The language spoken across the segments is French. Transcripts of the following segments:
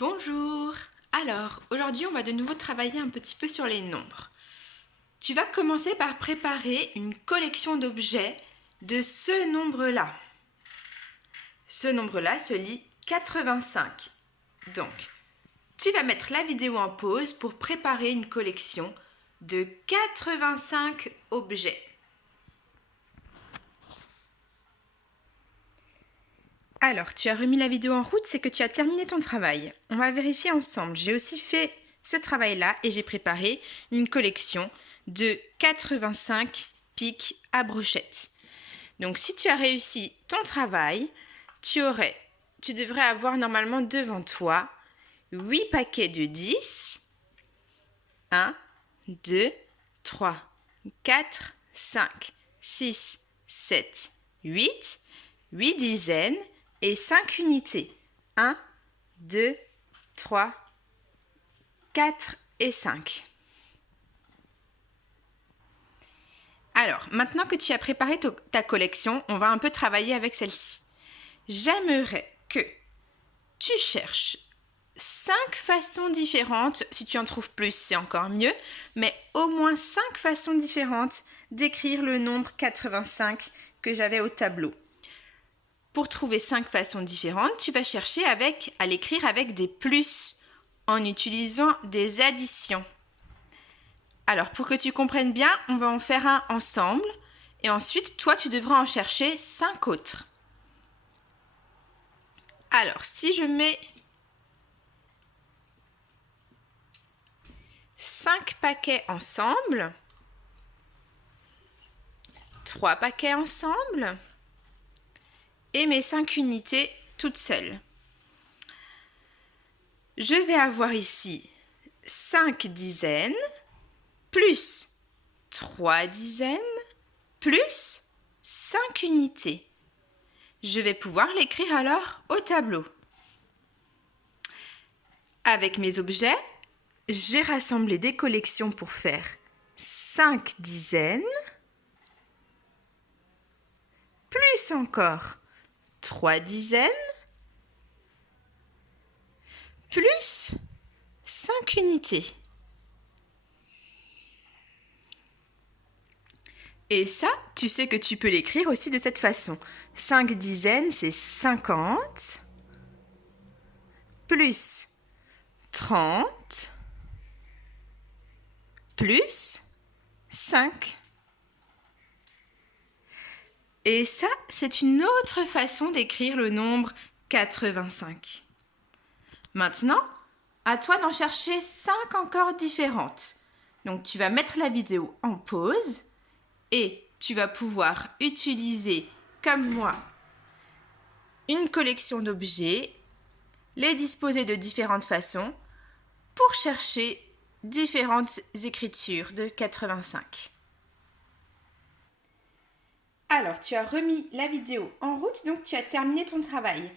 Bonjour! Alors, aujourd'hui, on va de nouveau travailler un petit peu sur les nombres. Tu vas commencer par préparer une collection d'objets de ce nombre-là. Ce nombre-là se lit 85. Donc, tu vas mettre la vidéo en pause pour préparer une collection de 85 objets. Alors, tu as remis la vidéo en route, c'est que tu as terminé ton travail. On va vérifier ensemble. J'ai aussi fait ce travail-là et j'ai préparé une collection de 85 pics à brochettes. Donc, si tu as réussi ton travail, tu devrais avoir normalement devant toi 8 paquets de 10. 1, 2, 3, 4, 5, 6, 7, 8. 8 dizaines et 5 unités. 1, 2, 3, 4 et 5. Alors, maintenant que tu as préparé ta collection, on va un peu travailler avec celle-ci. J'aimerais que tu cherches 5 façons différentes, si tu en trouves plus, c'est encore mieux, mais au moins 5 façons différentes d'écrire le nombre 85 que j'avais au tableau. Pour trouver 5 façons différentes, tu vas chercher à l'écrire avec des plus en utilisant des additions. Alors, pour que tu comprennes bien, on va en faire un ensemble et ensuite, toi, tu devras en chercher 5 autres. Alors, si je mets 5 paquets ensemble, 3 paquets ensemble et mes 5 unités toutes seules. Je vais avoir ici 5 dizaines plus 3 dizaines plus 5 unités. Je vais pouvoir l'écrire alors au tableau. Avec mes objets, j'ai rassemblé des collections pour faire 5 dizaines, plus encore 3 dizaines, plus 5 unités. Et ça, tu sais que tu peux l'écrire aussi de cette façon. 5 dizaines, c'est 50, plus 30, plus 5. Et ça, c'est une autre façon d'écrire le nombre 85. Maintenant, à toi d'en chercher 5 encore différentes. Donc, tu vas mettre la vidéo en pause et tu vas pouvoir utiliser, comme moi, une collection d'objets, les disposer de différentes façons pour chercher différentes écritures de 85. Alors, tu as remis la vidéo en route, donc tu as terminé ton travail.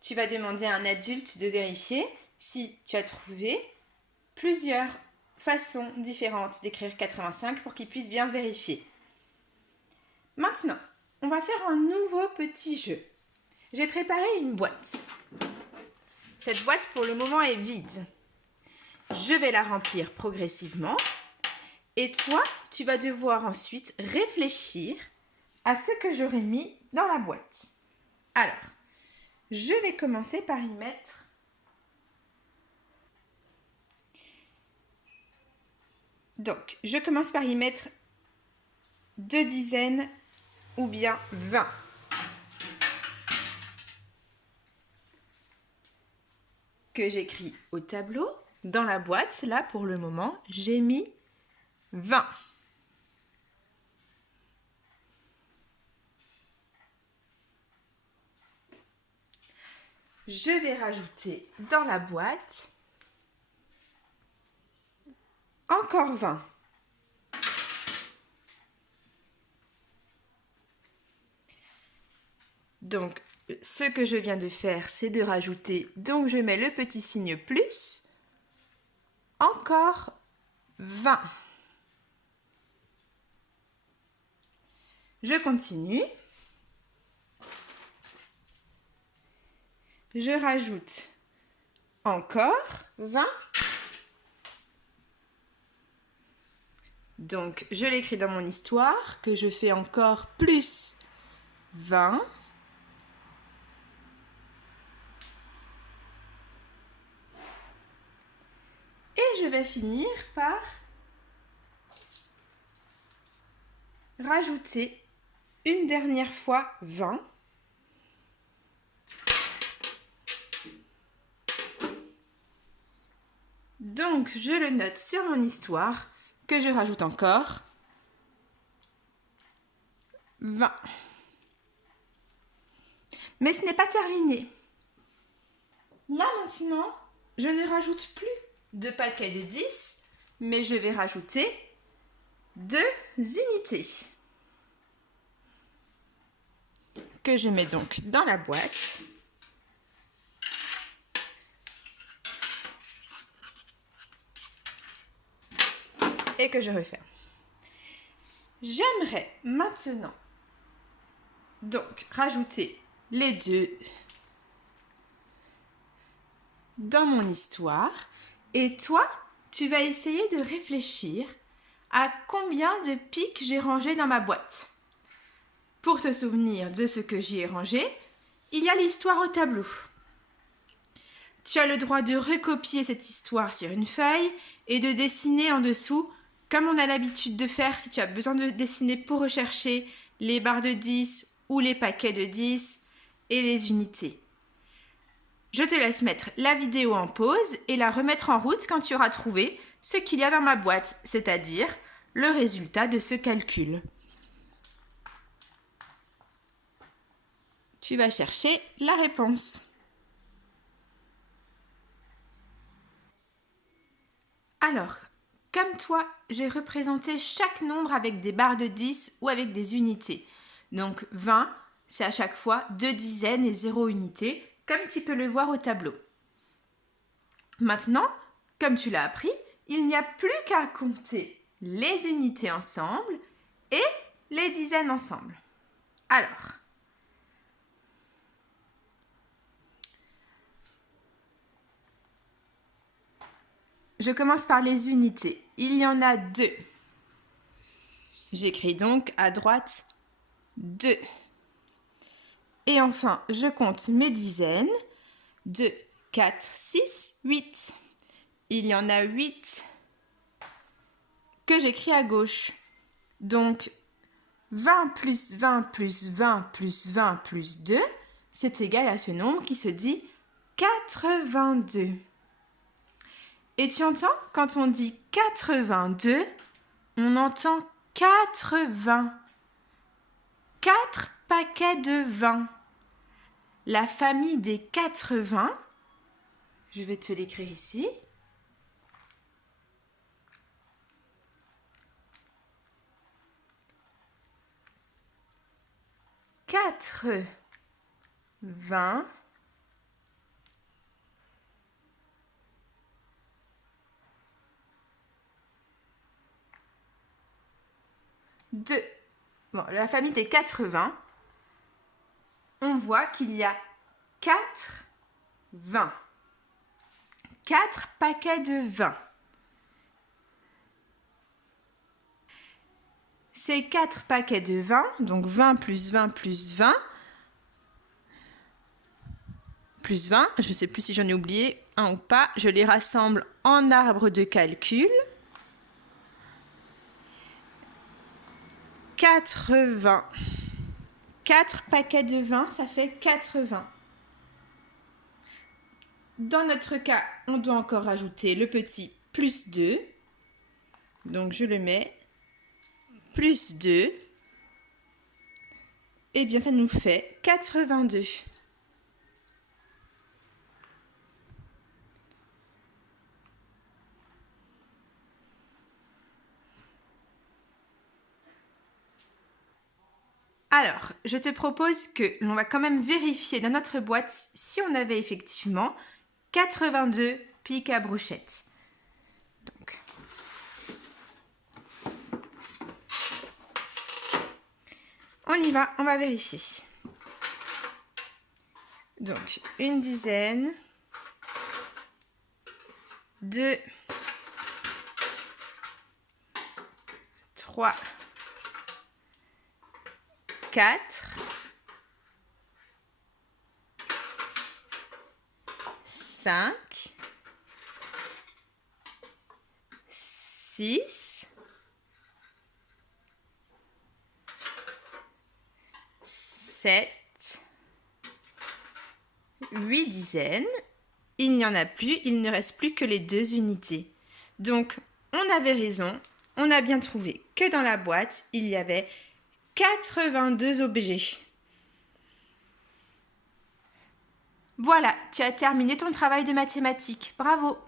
Tu vas demander à un adulte de vérifier si tu as trouvé plusieurs façons différentes d'écrire 85 pour qu'il puisse bien vérifier. Maintenant, on va faire un nouveau petit jeu. J'ai préparé une boîte. Cette boîte, pour le moment, est vide. Je vais la remplir progressivement. Et toi, tu vas devoir ensuite réfléchir à ce que j'aurais mis dans la boîte. Alors, je vais commencer par y mettre Donc, je commence par y mettre 2 dizaines ou bien 20. Que j'écris au tableau. Dans la boîte, là, pour le moment, j'ai mis 20. Je vais rajouter dans la boîte encore 20. Donc, ce que je viens de faire, c'est de rajouter, donc je mets le petit signe plus, encore 20. Je continue. Je rajoute encore 20. Donc, je l'écris dans mon histoire que je fais encore plus 20. Et je vais finir par rajouter une dernière fois 20. Donc, je le note sur mon histoire que je rajoute encore 20. Mais ce n'est pas terminé. Là maintenant, je ne rajoute plus de paquets de 10, mais je vais rajouter 2 unités que je mets donc dans la boîte. Et que je referme. J'aimerais maintenant donc rajouter les 2 dans mon histoire. Et toi, tu vas essayer de réfléchir à combien de pics j'ai rangé dans ma boîte. Pour te souvenir de ce que j'y ai rangé, il y a l'histoire au tableau. Tu as le droit de recopier cette histoire sur une feuille et de dessiner en dessous, comme on a l'habitude de faire si tu as besoin de dessiner pour rechercher les barres de 10 ou les paquets de 10 et les unités. Je te laisse mettre la vidéo en pause et la remettre en route quand tu auras trouvé ce qu'il y a dans ma boîte, c'est-à-dire le résultat de ce calcul. Tu vas chercher la réponse. Alors, comme toi, j'ai représenté chaque nombre avec des barres de 10 ou avec des unités. Donc 20, c'est à chaque fois 2 dizaines et 0 unités, comme tu peux le voir au tableau. Maintenant, comme tu l'as appris, il n'y a plus qu'à compter les unités ensemble et les dizaines ensemble. Alors, je commence par les unités. Il y en a 2. J'écris donc à droite 2. Et enfin, je compte mes dizaines. 2, 4, 6, 8. Il y en a 8 que j'écris à gauche. Donc, 20 plus 20 plus 20 plus 20 plus 2, c'est égal à ce nombre qui se dit 82. Et tu entends, quand on dit 82, on entend 80. 4 paquets de 20. La famille des 80, je vais te l'écrire ici. Quatre 20 2. Bon, la famille des 80, on voit qu'il y a 4 20. 4 paquets de 20. Ces 4 paquets de 20, donc 20 plus 20 plus 20, plus 20, je ne sais plus si j'en ai oublié un ou pas, je les rassemble en arbre de calcul. 80. 4 paquets de 20, ça fait 80. Dans notre cas, on doit encore rajouter le petit plus 2. Donc je le mets. Plus 2. Eh bien, ça nous fait 82. Alors, je te propose que l'on va quand même vérifier dans notre boîte si on avait effectivement 82 pics à brochettes. Donc, on y va, on va vérifier. Donc, une dizaine, 2, 3, 4, 5, 6, 7, 8 dizaines. Il n'y en a plus, il ne reste plus que les 2 unités. Donc, on avait raison, on a bien trouvé que dans la boîte, il y avait 82 objets. Voilà, tu as terminé ton travail de mathématiques. Bravo!